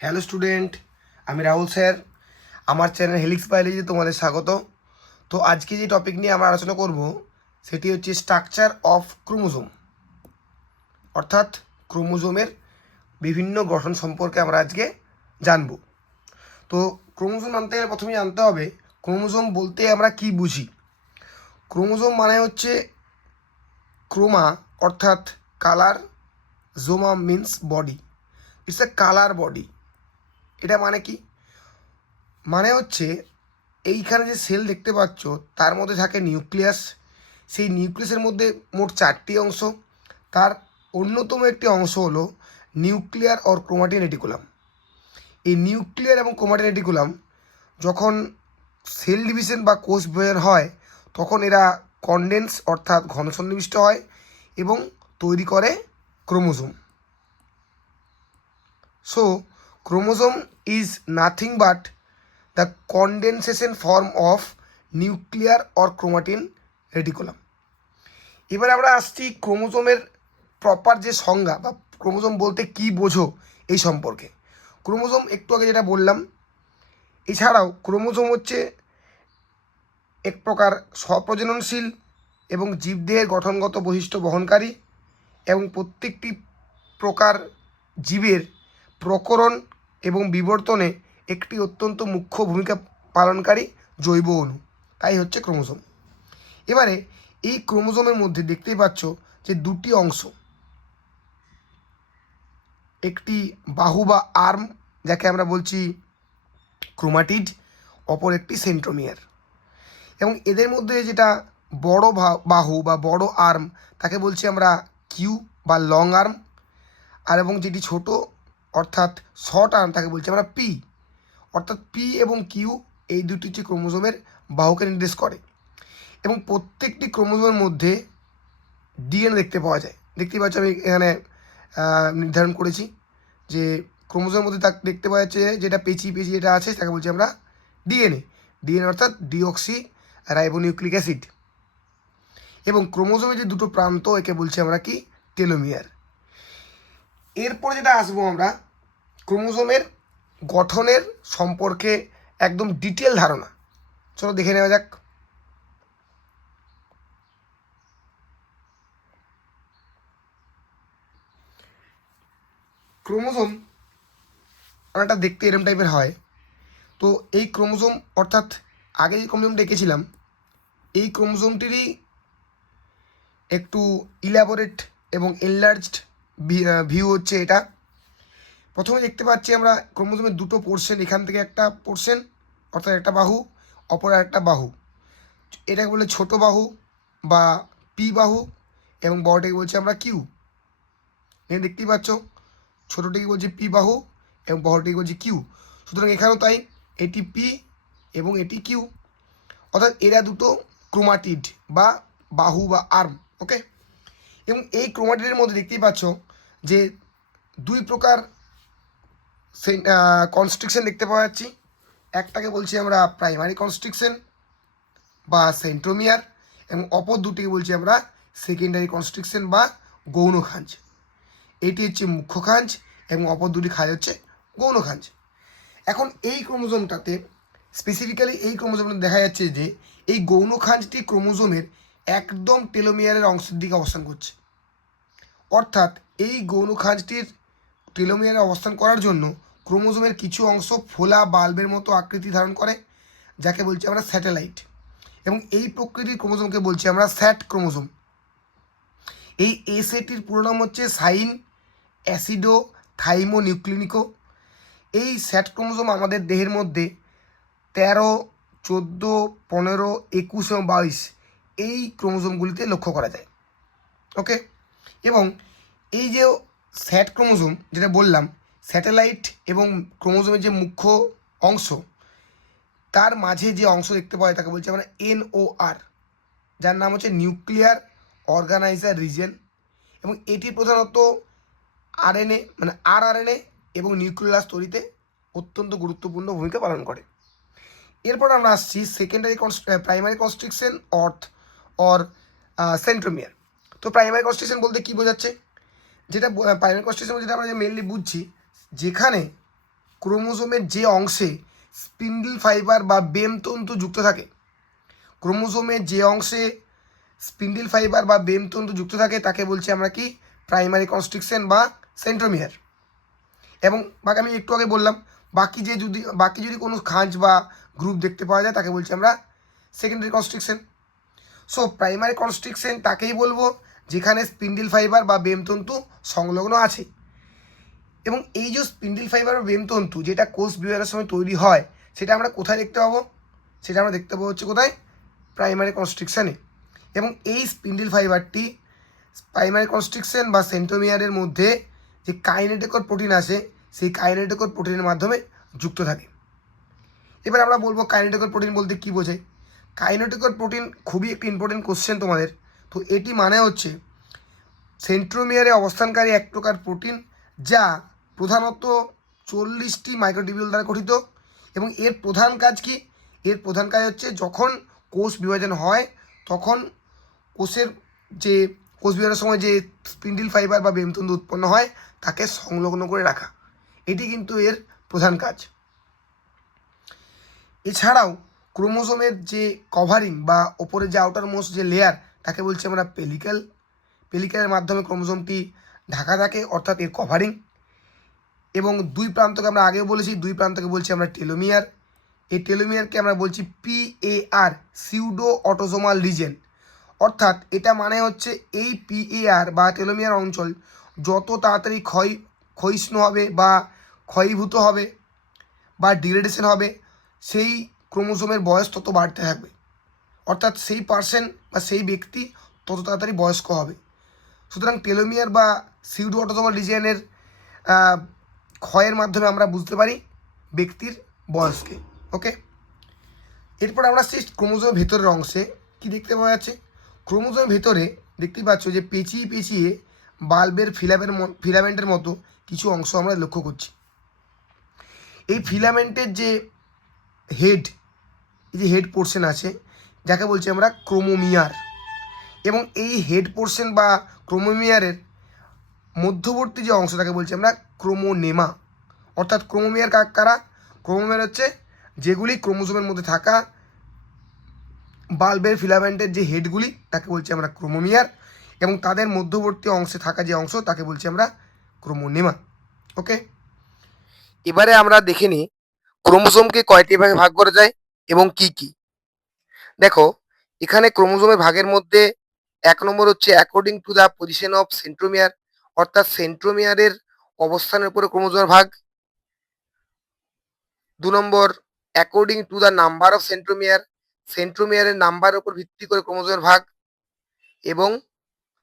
Hello student, আমি Rahul sir. আমার channel helix biology তোমাদের স্বাগত। তো আজকে যে টপিক নিয়ে আমরা আলোচনা করব সেটি হচ্ছে স্ট্রাকচার অফ ক্রোমোজোম, অর্থাৎ ক্রোমোজোমের বিভিন্ন গঠন সম্পর্কে আমরা আজকে জানব। তো ক্রোমোজোম জানতে গেলে প্রথমে জানতে হবে ক্রোমোজোম বলতে আমরা কি বুঝি। ক্রোমোজোম মানে হচ্ছে ক্রোমা অর্থাৎ কালার, জোমা means body, it's a colour body. এটা মানে কি? মানে হচ্ছে এইখানে যে সেল দেখতে পাচ্ছ তার মধ্যে থাকে নিউক্লিয়াস। সেই নিউক্লিয়াসের মধ্যে মোট 4টি অংশ। তার অন্যতম একটি অংশ হলো নিউক্লিয়ার অর ক্রোমাটিন রেটিকুলাম। এই নিউক্লিয়ার এবং ক্রোমাটিন রেটিকুলাম যখন সেল ডিভিশন বা কোষ বিভাজন হয় তখন এরা কনডেন্স অর্থাৎ ঘনসন্নিবিষ্ট হয় এবং তৈরি করে chromosome. So chromosome is nothing but the condensation form of nuclear or chromatin reticulum. এবার আমরা আসছি ক্রোমোজোমের প্রপার যে সংজ্ঞা বা ক্রোমোজোম বলতে কি বোঝো এই সম্পর্কে। ক্রোমোজোম একটু আগে যেটা বললাম, এছাড়াও ক্রোমোজোম হচ্ছে এক প্রকার স্বপ্রজননশীল এবং জীবদেহের গঠনগত বৈশিষ্ট্য বহনকারী এবং প্রত্যেকটি প্রকার জীবের প্রকরণ এবং বিবর্তনে একটি অত্যন্ত মুখ্য ভূমিকা পালনকারী জৈব অণু, তাই হচ্ছে ক্রোমোজোম। এবারে এই ক্রোমোজোমের মধ্যে দেখতেই পাচ্ছ যে দুটি অংশ, একটি বাহু বা আর্ম যাকে আমরা বলছি ক্রোমাটিড, অপর একটি সেন্ট্রোমিয়ার। এবং এদের মধ্যে যেটা বড় বাহু বা বড় আর্ম তাকে বলছি আমরা কিউ বা লং আর্ম, আর এবং যেটি ছোট অর্থাৎ শর্ট আর্ম তাকে বলছি আমরা পি। অর্থাৎ পি এবং কিউ এই দুটি হচ্ছে ক্রোমোজোমের বাহুকে নির্দেশ করে। এবং প্রত্যেকটি ক্রোমোজোমের মধ্যে ডিএনএ দেখতে পাওয়া যায়। দেখতেই পাচ্ছ আমি এখানে নির্ধারণ করেছি যে ক্রোমোজোমের মধ্যে তাকে দেখতে পাওয়া যাচ্ছে যেটা পেঁচি যেটা আছে তাকে বলছি আমরা ডিএনএ। ডিএনএ অর্থাৎ ডিঅক্সি রাইবোনিউক্লিক অ্যাসিড। এবং ক্রোমোজোমের যে দুটো প্রান্ত একে বলছি আমরা কি টেলোমিয়ার। এরপর যেটা আসবো আমরা ক্রোমোজোমের গঠনের সম্পর্কে একদম ডিটেল ধারণা। চলো দেখে নেওয়া যাক। ক্রোমোজোম অনেকটা দেখতে এরম টাইপের হয়। তো এই ক্রোমোজোম অর্থাৎ আগে যে ক্রোমোজোমটা এঁকেছিলাম এই ক্রোমোজোমটিরই একটু ইলাবোরেট এবং এনলার্জড ভিউ হচ্ছে এটা। প্রথমে দেখতে পাচ্ছি আমরা ক্রোমোজোমের দুটো পোর্শন, এখান থেকে একটা পোর্শন অর্থাৎ একটা বাহু, অপর একটা বাহু। এটাকে বলে ছোট বাহু বা পি বাহু এবং বড়টাকে বলছি আমরা কিউ। এখানে দেখতেই পাচ্ছ ছোটোটিকে বলছি পি বাহু এবং বড়টিকে বলছি কিউ। সুতরাং এখানেও তাই, এটি পি এবং এটি কিউ, অর্থাৎ এরা দুটো ক্রোমাটিড বা বাহু বা আর্ম। ওকে। এবং এই ক্রোমাটিডের মধ্যে দেখতেই পাচ্ছ যে দুই প্রকার কনস্ট্রিকশন দেখতে পাওয়া যাচ্ছি। একটাকে বলছি আমরা প্রাইমারি কনস্ট্রিকশন বা সেন্ট্রোমিয়ার এবং অপর দুটিকে বলছি আমরা সেকেন্ডারি কনস্ট্রিকশন বা গৌণ খাঁজ। এটি হচ্ছে মুখ্য খাঁজ এবং অপর দুটি খাঁজ হচ্ছে গৌণ খাঁজ। এখন এই ক্রোমোজোমটাতে স্পেসিফিক্যালি এই ক্রোমোজোমটা দেখা যাচ্ছে যে এই গৌণ খাঁজটি ক্রোমোজোমের একদম টেলোমিয়ারের অংশের দিকে অবস্থান করছে। অর্থাৎ এই গৌণ খাঁজটির টেলোমিয়ারে অবস্থান করার জন্য ক্রোমোজোমের কিছু অংশ ফোলা বাল্বের মতো আকৃতি ধারণ করে, যাকে বলছি আমরা স্যাটেলাইট। এবং এই প্রকৃতির ক্রোমোজোমকে বলছি আমরা স্যাট ক্রোমোজোম। এই এসএটির পুরো নাম হচ্ছে সাইন অ্যাসিডো থাইমো নিউক্লিনিকো। এই স্যাট ক্রোমোজোম আমাদের দেহের মধ্যে 13, 14, 15, 21 এবং 22 এই ক্রোমোজোমগুলিতে লক্ষ্য করা যায়। ওকে। এবং এই যে স্যাট ক্রোমোজোম যেটা বললাম, স্যাটেলাইট এবং ক্রোমোজোমের যে মুখ্য অংশ তার মাঝে যে অংশ দেখতে পাওয়া যায় তাকে বলছি আমরা NOR, যার নাম হচ্ছে নিউক্লিয়ার অর্গানাইজার রিজিয়ন। এবং এটি প্রধানত আরএনএ মানে RNA এবং নিউক্লিয়াস তৈরিতে অত্যন্ত গুরুত্বপূর্ণ ভূমিকা পালন করে। এরপর আমরা আসছি secondary primary constriction or centromere. তো প্রাইমারি কনস্ট্রিকশন বলতে কী বোঝাচ্ছে? যেটা প্রাইমারি কনস্ট্রিকশন যেটা আমরা মেনলি বুঝছি, যেখানে ক্রোমোজোমের যে অংশে স্পিন্ডল ফাইবার বা বেমতন্তু যুক্ত থাকে, ক্রোমোজোমের যে অংশে স্পিন্ডল ফাইবার বা বেমতন্তু যুক্ত থাকে তাকে বলছি আমরা কি প্রাইমারি কনস্ট্রিকশন বা সেন্ট্রোমিয়ার। এবং বাকি আমি একটু আগে বললাম বাকি যদি কোনো খাঁজ বা গ্রুপ দেখতে পাওয়া যায় তাকে বলছি আমরা secondary constriction. So primary constriction তাকেই বলবো যেখানে স্পিন্ডল ফাইবার বা বেমতন্তু সংলগ্ন আছে। এবং এই যে স্পিন্ডল ফাইবার বা বেমতন্তু যেটা কোষ বিভাজনের সময় তৈরি হয় সেটা আমরা কোথায় দেখতে পাবো? সেটা আমরা দেখতে পাবো হচ্ছে কোথায়? প্রাইমারি কনস্ট্রিকশানে। এবং এই স্পিন্ডল ফাইবারটি প্রাইমারি কনস্ট্রিকশন বা সেন্ট্রোমিয়ারের মধ্যে যে কাইনেটিকর প্রোটিন আছে সেই কাইনেটিকর প্রোটিনের মাধ্যমে যুক্ত থাকে। এবার আমরা বলবো কাইনেটিকর প্রোটিন বলতে কী বোঝায়। কাইনেটিকর প্রোটিন খুবই একটি ইম্পর্টেন্ট কোশ্চেন তোমাদের। তো এটি মানে হচ্ছে সেন্ট্রোমিয়ারে অবস্থানকারী এক প্রকার প্রোটিন যা প্রধানত 40টি মাইক্রোটিবিউল দ্বারা গঠিত। এবং এর প্রধান কাজ কি? এর প্রধান কাজ হচ্ছে যখন কোষ বিভাজন হয় তখন কোষের যে কোষ বিভাজনের সময় যে স্পিন্ডল ফাইবার বা বেমতন্তু উৎপন্ন হয় তাকে সংলগ্ন করে রাখা, এটি কিন্তু এর প্রধান কাজ। এছাড়াও ক্রোমোজোমের যে কভারিং বা ওপরে যে আউটার মোস্ট যে লেয়ার তাকে বলছি আমরা পেলিক্যাল। পেলিক্যালের মাধ্যমে ক্রোমোজোমটি ঢাকা থাকে অর্থাৎ এর কভারিং। এবং দুই প্রান্তকে আমরা আগেও বলেছি, দুই প্রান্তকে বলছি আমরা টেলোমিয়ার। এই টেলোমিয়ারকে আমরা বলছি PAR, সিউডো অটোজোমাল রিজেন। অর্থাৎ এটা মানে হচ্ছে এই PAR বা টেলোমিয়ার অঞ্চল যত তাড়াতাড়ি ক্ষয়িষ্ণু হবে বা ক্ষয়ীভূত হবে বা ডিগ্রেডেশন হবে সেই ক্রোমোজোমের বয়স তত বাড়তে থাকবে। অর্থাৎ সেই পার্সন বা সেই ব্যক্তি তত তাড়াতাড়ি বয়স্ক হবে। সুতরাং টেলোমিয়ার বা সিউডো অটোজোমাল রিজিয়নের ক্ষয়ের মাধ্যমে আমরা বুঝতে পারি ব্যক্তির বয়সকে। ওকে, এরপর আমরা সেই ক্রোমোজোমের ভেতরের অংশে কি দেখতে পাওয়া যাচ্ছে? ক্রোমোজোমের ভেতরে দেখতেই পাচ্ছ যে পেঁচিয়ে পেঁচিয়ে বাল্বের ফিলামেন্টের মতো কিছু অংশ আমরা লক্ষ্য করছি। এই ফিলামেন্টের যে হেড, এই যে হেড পোর্শন আছে যাকে বলছি আমরা ক্রোমোমিয়ার। এবং এই হেড পোর্শন বা ক্রোমোমিয়ারের মধ্যবর্তী যে অংশ তাকে বলছি আমরা ক্রোমোনেমা। অর্থাৎ ক্রোমোমিয়ার কারা? ক্রোমোমিয়ার হচ্ছে যেগুলি ক্রোমোজোমের মধ্যে থাকা বাল্বের ফিলামেন্টের যে হেডগুলি তাকে বলছি আমরা ক্রোমোমিয়ার। এবং তাদের মধ্যবর্তী অংশে থাকা যে অংশ তাকে বলছি আমরা ক্রোমোনেমা। ওকে, এবারে আমরা দেখে নিই ক্রোমোজোমকে কয়টি ভাগে ভাগ করা যায় এবং কি কি। দেখো এখানে ক্রোমোজোমের ভাগের মধ্যে 1 নম্বর হচ্ছে according to the position of centromere, অর্থাৎ সেন্ট্রোমিয়ারের অবস্থানের উপরে ক্রোমোজোমের ভাগ। 2 number according to the number of centromere, সেন্ট্রোমিয়ারের নাম্বারের উপর ভিত্তি করে ক্রোমোজোমের ভাগ। এবং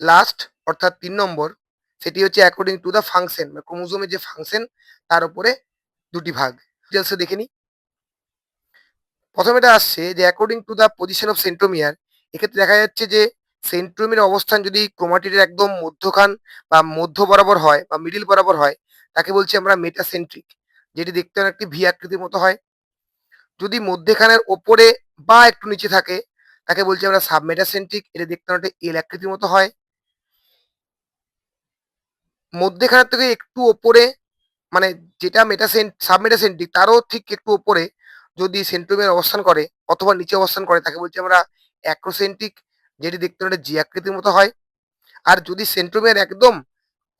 লাস্ট অর্থাৎ 3 নম্বর সেটি হচ্ছে অ্যাকর্ডিং টু দ্য ফাংশন, ক্রোমোজোমের যে ফাংশন তার উপরে দুটি ভাগ। ডিটেলসে দেখে নিই। প্রথমেটা আসছে যে according to the position of centromere. এক্ষেত্রে দেখা যাচ্ছে যে সেন্ট্রোমিয়ার অবস্থান যদি ক্রোমাটিডের একদম মধ্যখান বা মধ্য বরাবর হয় বা মিডিল বরাবর হয় তাকে বলছি আমরা মেটাসেন্ট্রিক, যেটি দেখতে অনেকটি ভি আকৃতির মতো হয়। যদি মধ্যেখানের ওপরে বা একটু নিচে থাকে তাকে বলছি আমরা সাবমেটাসেন্ট্রিক, এটা দেখতে অনেকটা এল আকৃতির মতো হয়। মধ্যেখানের থেকে একটু ওপরে মানে যেটা সাবমেটাসেন্ট্রিক তারও ঠিক একটু ওপরে যদি সেন্ট্রোমিয়ার অবস্থান করে অথবা নিচে অবস্থান করে তাকে বলছি আমরা অ্যাক্রোসেন্ট্রিক, যেটি দেখতে একটা জি আকৃতির মতো হয়। আর যদি সেন্ট্রোমিয়ার একদম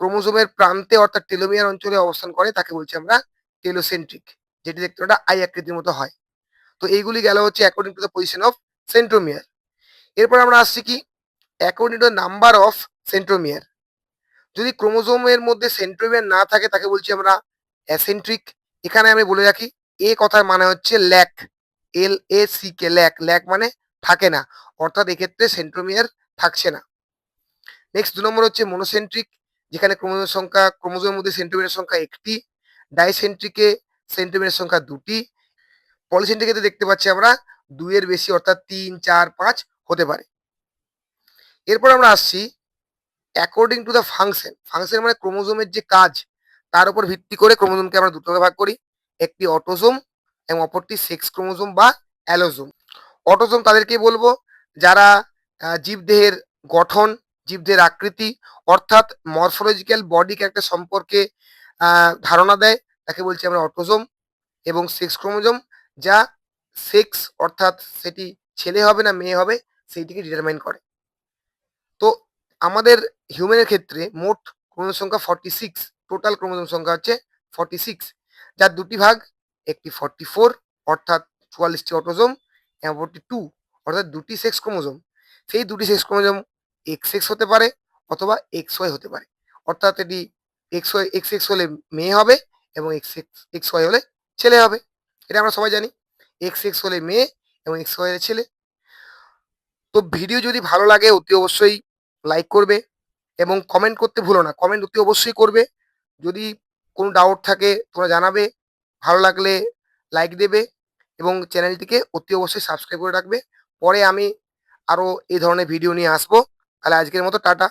ক্রোমোজোমের প্রান্তে অর্থাৎ টেলোমিয়ার অঞ্চলে অবস্থান করে তাকে বলছি আমরা টেলোসেন্ট্রিক, যেটি দেখতে একটা আই আকৃতির মতো হয়। তো এইগুলি গেল হচ্ছে according to the position of centromere. এরপর আমরা আসছি কি according to the number of centromere. যদি ক্রোমোজোমের মধ্যে সেন্ট্রোমিয়ার না থাকে তাকে বলছি আমরা অ্যাসেন্ট্রিক। এখানে আমি বলে রাখি এ কথার মানে হচ্ছে ল্যাক, LACK, ল্যাক। ল্যাক মানে থাকে না, অর্থাৎ এক্ষেত্রে সেন্ট্রোমিয়ার থাকছে না। নেক্সট 2 নম্বর হচ্ছে মনোসেন্ট্রিক, যেখানে ক্রোমোজোমের মধ্যে সেন্ট্রোমিয়ারের সংখ্যা একটি। ডাইসেন্ট্রিকে সেন্ট্রোমিয়ারের সংখ্যা দুটি। পলিসেন্ট্রিকে দেখতে পাচ্ছি আমরা 2 এর বেশি অর্থাৎ 3, 4, 5 হতে পারে। এরপর আমরা আসছি according to the function. Function মানে ক্রোমোজোমের যে কাজ তার উপর ভিত্তি করে ক্রোমোজোমকে আমরা দুটো ভাগে ভাগ করি, একটি অটোজোম এবং অপরটি সেক্স ক্রোমোজোম বা অ্যালোজোম। অটোজোম তাদেরকেই বলবো যারা জীবদেহের গঠন, জীবদেহের আকৃতি অর্থাৎ মরফোলজিক্যাল বডি ক্যারেক্টার সম্পর্কে ধারণা দেয়, তাকে বলছি আমরা অটোজোম, এবং সেক্স ক্রোমোজোম, যা সেক্স অর্থাৎ সেটি ছেলে হবে না মেয়ে হবে সেইটিকে ডিটারমাইন করে। তো আমাদের হিউম্যানের ক্ষেত্রে মোট ক্রোমোজোম সংখ্যা 46, টোটাল ক্রোমোজোম সংখ্যা হচ্ছে 46, যার দুটি ভাগ, একটি 44 অর্থাৎ 44টি অটোজোম, এবং 42 অর্থাৎ দুটি সেক্স ক্রোমোজোম। সেই দুটি সেক্স ক্রোমোজোম এক্স এক্স হতে পারে অথবা এক্স ওয়াই হতে পারে, অর্থাৎ এটি এক্স ওয়াই এক্স এক্স হলে মেয়ে হবে এবং এক্স এক্স এক্স ওয়াই হলে ছেলে হবে। এটা আমরা সবাই জানি, এক্স এক্স হলে মেয়ে এবং এক্স ওয়াই হলে ছেলে। তো ভিডিও যদি ভালো লাগে অতি অবশ্যই লাইক করবে এবং কমেন্ট করতে ভুলো না, কমেন্ট অতি অবশ্যই করবে। যদি কোনো ডাউট থাকে তোমরা জানাবে, ভালো লাগলে লাইক দেবে এবং চ্যানেলটিকে অতি অবশ্যই সাবস্ক্রাইব করে রাখবে। পরে আমি আরও এই ধরনের ভিডিও নিয়ে আসবো। তাহলে আজকের মতো টাটা।